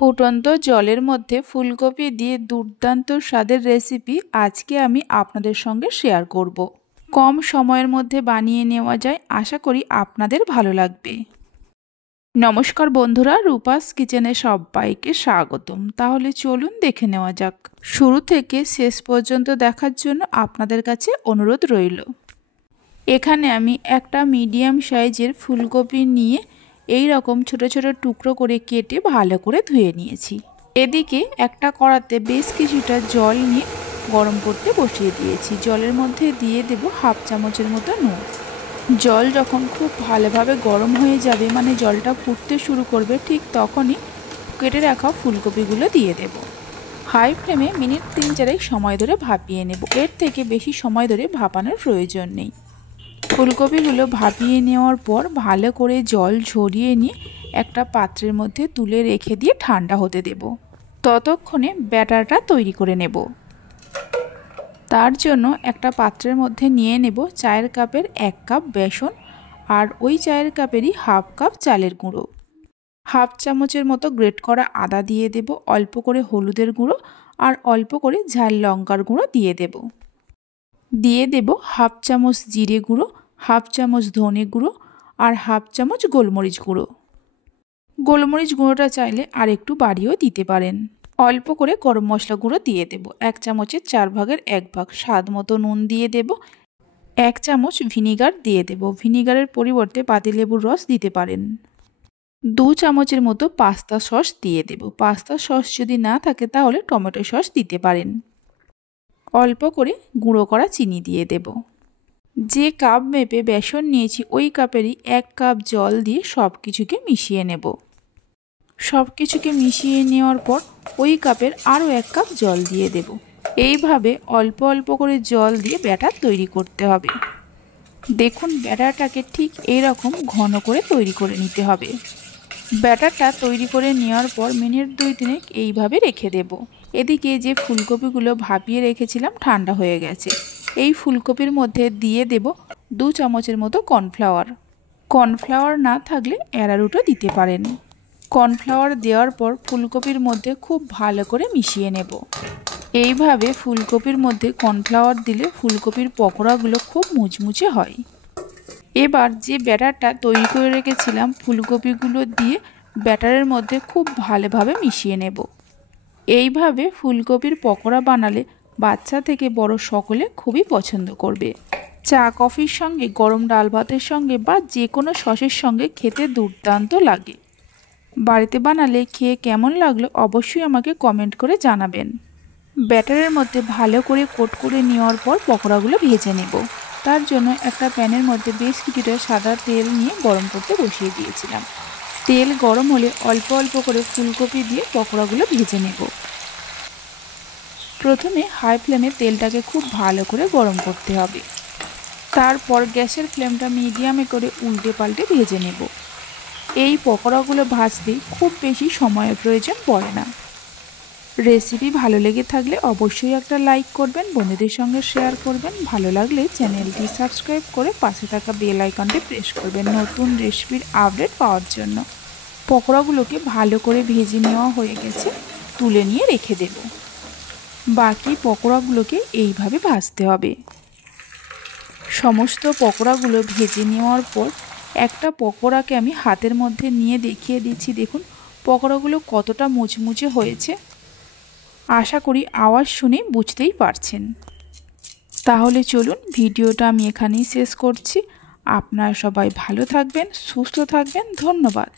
ফুটন্ত জলের মধ্যে ফুলকপি দিয়ে দুর্দান্ত স্বাদের রেসিপি আজকে আমি আপনাদের সঙ্গে শেয়ার করব। কম সময়ের মধ্যে বানিয়ে নেওয়া যায়, আশা করি আপনাদের ভালো লাগবে। নমস্কার বন্ধুরা, রূপাস কিচেনে সবাইকে স্বাগতম। তাহলে চলুন দেখে নেওয়া যাক। শুরু থেকে শেষ পর্যন্ত দেখার জন্য আপনাদের কাছে অনুরোধ রইল। এখানে আমি একটা মিডিয়াম সাইজের ফুলকপি নিয়ে এই রকম ছোট ছোট টুকরো করে কেটে ভালো করে ধুয়ে নিয়েছি। এদিকে একটা কড়াতে বেশ কিছুটা জল নিয়ে গরম করতে বসিয়ে দিয়েছি। জলের মধ্যে দিয়ে দেব হাফ চামচের মতো নুন। জল যখন খুব ভালোভাবে গরম হয়ে যাবে, মানে জলটা ফুটতে শুরু করবে, ঠিক তখনই কেটে রাখা ফুলকপিগুলো দিয়ে দেব। হাই ফ্লেমে মিনিট 3-4 সময় ধরে ভাপিয়ে নেব। এর থেকে বেশি সময় ধরে ভাপানোর প্রয়োজন নেই। ফুলকপিগুলো ভাপিয়ে নেওয়ার পর ভালো করে জল ঝরিয়ে নিয়ে একটা পাত্রের মধ্যে তুলে রেখে দিয়ে ঠান্ডা হতে দেব। ততক্ষণে ব্যাটারটা তৈরি করে নেব। তার জন্য একটা পাত্রের মধ্যে নিয়ে নেব চায়ের কাপের 1 কাপ বেসন, আর ওই চায়ের কাপেরই হাফ কাপ চালের গুঁড়ো। হাফ চামচের মতো গ্রেট করা আদা দিয়ে দেব, অল্প করে হলুদের গুঁড়ো আর অল্প করে ঝাল লঙ্কার গুঁড়ো দিয়ে দেব। দিয়ে দেব হাফ চামচ জিরে গুঁড়ো, হাফ চামচ ধনে গুঁড়ো আর হাফ চামচ গোলমরিচ গুঁড়ো। গোলমরিচ গুঁড়োটা চাইলে আর একটু বাড়িয়েও দিতে পারেন। অল্প করে গরম মশলা গুঁড়ো দিয়ে দেব, 1 চামচের 4 ভাগের 1 ভাগ। স্বাদ মতো নুন দিয়ে দেব। 1 চামচ ভিনিগার দিয়ে দেব। ভিনিগারের পরিবর্তে পাতিলেবুর রস দিতে পারেন। 2 চামচের মতো পাস্তা সস দিয়ে দেব। পাস্তা সস যদি না থাকে তাহলে টমেটো সস দিতে পারেন। অল্প করে গুঁড়ো করা চিনি দিয়ে দেব। যে কাপ মেপে বেসন নিয়েছি ওই কাপেরই 1 কাপ জল দিয়ে সব কিছুকে মিশিয়ে নেব। সব কিছুকে মিশিয়ে নেওয়ার পর ওই কাপের আরও 1 কাপ জল দিয়ে দেব। এইভাবে অল্প অল্প করে জল দিয়ে ব্যাটার তৈরি করতে হবে। দেখুন, ব্যাটারটাকে ঠিক এইরকম ঘন করে তৈরি করে নিতে হবে। ব্যাটারটা তৈরি করে নেওয়ার পর মিনিট 2-3 এইভাবে রেখে দেব। এদিকে যে ফুলকপিগুলো ভাপিয়ে রেখেছিলাম ঠান্ডা হয়ে গেছে। এই ফুলকপির মধ্যে দিয়ে দেব 2 চামচের মতো কর্নফ্লাওয়ার। কর্নফ্লাওয়ার না থাকলে অ্যারারুটও দিতে পারেন। কর্নফ্লাওয়ার দেওয়ার পর ফুলকপির মধ্যে খুব ভালো করে মিশিয়ে নেব। এইভাবে ফুলকপির মধ্যে কর্নফ্লাওয়ার দিলে ফুলকপির পকোড়াগুলো খুব মুচমুচে হয়। এবার যে ব্যাটারটা তৈরি করে রেখেছিলাম ফুলকপিগুলো দিয়ে ব্যাটারের মধ্যে খুব ভালোভাবে মিশিয়ে নেব। এইভাবে ফুলকপির পকোড়া বানালে বাচ্চা থেকে বড় সকলে খুবই পছন্দ করবে। চা কফির সঙ্গে, গরম ডাল ভাতের সঙ্গে বা যে কোনো সসের সঙ্গে খেতে দুর্দান্ত লাগে। বাড়িতে বানালে খেয়ে কেমন লাগলো অবশ্যই আমাকে কমেন্ট করে জানাবেন। ব্যাটারের মধ্যে ভালো করে কোট করে নেওয়ার পর পকোড়াগুলো ভেজে নেব। তার জন্য একটা প্যানের মধ্যে বেশ কিছুটা সাদা তেল নিয়ে গরম করতে বসিয়ে দিয়েছিলাম। তেল গরম হলে অল্প অল্প করে ফুলকপি দিয়ে পকোড়াগুলো ভেজে নেব। প্রথমে হাই ফ্লেমে তেলটাকে খুব ভালো করে গরম করতে হবে। তারপর গ্যাসের ফ্লেমটা মিডিয়ামে করে উল্টে পাল্টে ভেজে নেব। এই পকোড়াগুলো ভাজতে খুব বেশি সময়ের প্রয়োজন পড়ে না। রেসিপি ভালো লেগে থাকলে অবশ্যই একটা লাইক করবেন, বন্ধুদের সঙ্গে শেয়ার করবেন। ভালো লাগলে চ্যানেলটি সাবস্ক্রাইব করে পাশে থাকা বেল আইকনটি প্রেস করবেন নতুন রেসিপির আপডেট পাওয়ার জন্য। পকোড়াগুলোকে ভালো করে ভেজে নেওয়া হয়ে গেছে, তুলে নিয়ে রেখে দেব। বাকি পকোড়াগুলোকে এইভাবে ভাজতে হবে। সমস্ত পকোড়াগুলো ভেজে নেওয়ার পর একটা পকোড়াকে আমি হাতের মধ্যে নিয়ে দেখিয়ে দিচ্ছি। দেখুন পকোড়াগুলো কতটা মুচমুচে হয়েছে। আশা করি আওয়াজ শুনে বুঝতেই পারছেন। তাহলে চলুন, ভিডিওটা আমি এখানেই শেষ করছি। আপনারা সবাই ভালো থাকবেন, সুস্থ থাকবেন। ধন্যবাদ।